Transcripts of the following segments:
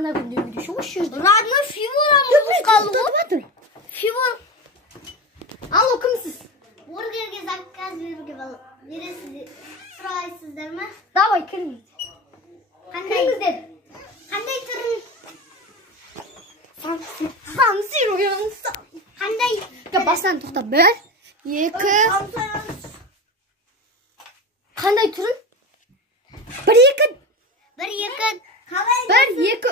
ана күндегі де ошол жерде. Родной Фивора музыкалы ғой. Фивор. Алло, кімсіз? Бургерге заказ бересіздер. Сұрайсыздар ма? Давай, кіріңіз. Кіріңіздер. Қандай түрін? Самсируян. Қандай? Бастан тоқта. 1, 2. Қандай түрін? 1, 2. 1, 2. 1, 2, 3.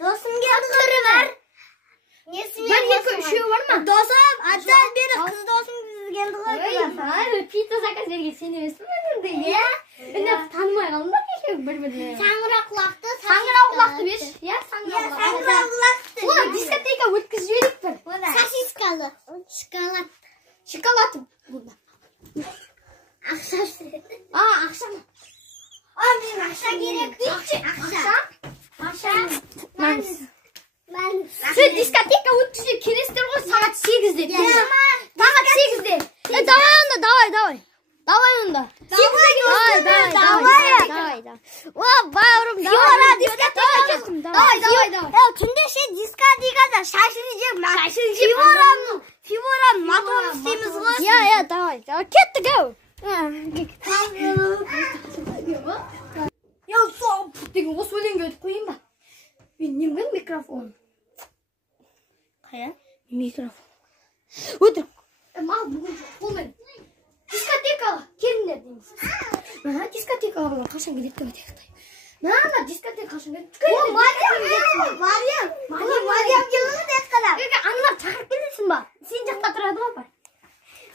Досым келді түрі бар. 1, 2, 3 бар ма? Досым, аттан бері қыз досым келді ғой. Пицца заказ берген сен емеспін өмірде, иә? Үнеп танымай қалдым да кеше бір-біріне. Саңырауқұлақты беш. Иә, саңырауқұлақты. Оны дискотека өткізіп жіберейік бір. Сосискалы. Шоколад. Ақша. Ақша ма? Мен ақша керек дейді. Ақша. Сен дискотека өткізіп келесіздер ғой сағат 8-де. Сағат 8-де. Давай. Давай онда. 8-де Давай. О, бауырым, Фивора дискотека. Давай. Түнде дискотекада шашын жеп. Фивораның моторын істейміз ғой. Иә, давай. Кеттік ау. Соп деген осы өлеңге өтіп қойын ба? Мен немген микрофон. Қая? Микрофон. Өтір. Мал бүгін қолмен. Дискотекаға келіңдер дейміз. Мына дискотекаға қашан келеді деп айтайық. Мына дискотека қашан келеді? О, Мариям келді деп қана. Аналар шақырып келесің ба? Сен жақта тұрады ғой бар.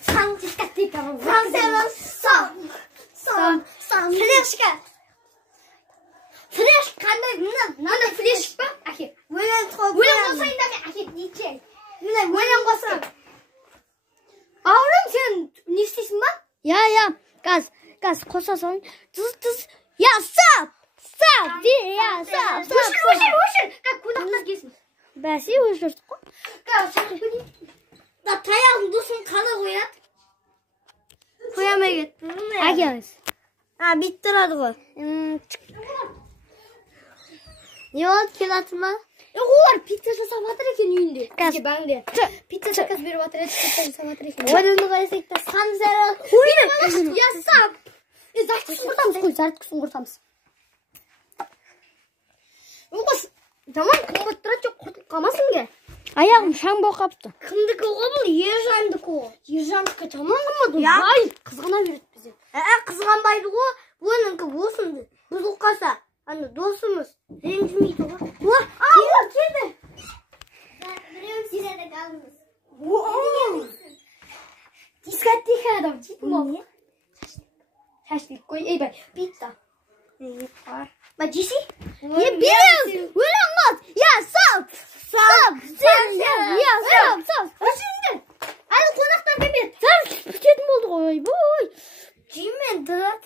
Сан дискотекаға. Флеш қандай? Мына флеш па? Әке. Өлең қосайын да мен әке дейче. Өлең қосайын. Бауырым, сен не істейсің ба? Я, газ қоса салайын. Тыз. Я, сап. Өшір. Қонақтар келсін. Бәсе өшірдік қой. Таяғын досың қаны қояды. Қоямай кетті. Әкеңіз. Бит тұрады ғой. Не болды, келатыр ма? Олар пицца жасап жатыр екен үйінде. Газ. Бәңде. Пицца заказ беріп жатыр еді, пицца жасап жатыр екен. Ойынды қойсақ та Я сап. Зарткысын құртамыз. Оғыз, тамам қымбат тұрады жоқ құртып қалмасын ге. Аяғым шаң болып қапты. Кімдікі ғой бұл? Ержандікі ғой. Ержандікі тамам қымбат. Бай, қызғана береді бізе. Қызғанбайды ғой. Бұныңкі осынды. Бұзыл қаса. Аны досымыз. Ренжімейді ғой. Келді. Біреуін сиреді қалыңыз. Дискотека адам дейтін бол. Шашлик қой. Ей бай, пицца. Ба, жесі? Береміз. Өлең қос. Я, сап. Өшіңдер. Әлі қонақтар келмеді. Бітетін болды ғой. Бой. Жеймен дұрат.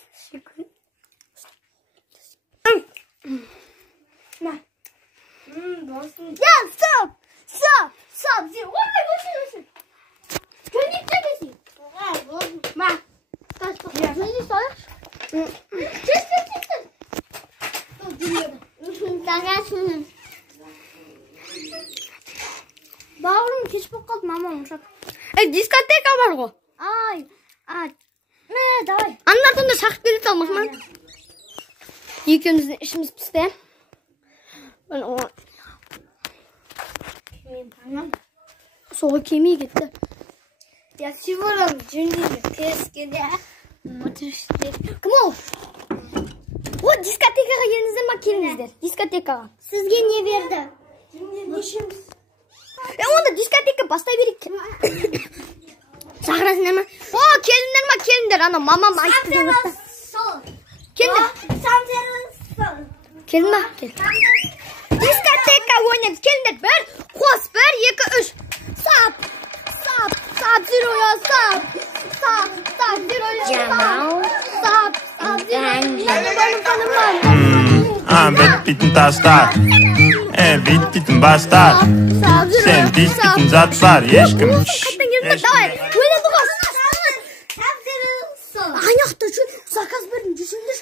Я, сап. Өшін. Көніп жемесің. Ма. Жөнді салық. Бауырым кеш болып қалды, мама ұмшақ. Дискотека бар ғой. Давай. Андар сонда шақып келе салмақ ма? Екеуміздің ішіміз пісті. Соғы кемей кетті. Я Фиворам жөндейді. Кескеде. Кім ол? О, дискотекаға келіңіздер ма? Келіңіздер. Дискотекаға. Сізге не берді? Онда дискотека бастай берейік. Шақырасыңдар ма? О, келіңдер ма? Келіңдер. Ана мамам айтты деп отты. Келіңдер. Келін ма? Дискотека ойнап келіңдер. 1, қос, 1, 2, 3. Сап, зироя, сап, зироя, сап, Bit bitten tastar. Bit bitten bastard. Sen pis bitten zatlar. Ешкім. Давай, өледі қос. Аяқта жүр, заказ бердің, жүрсіңдер.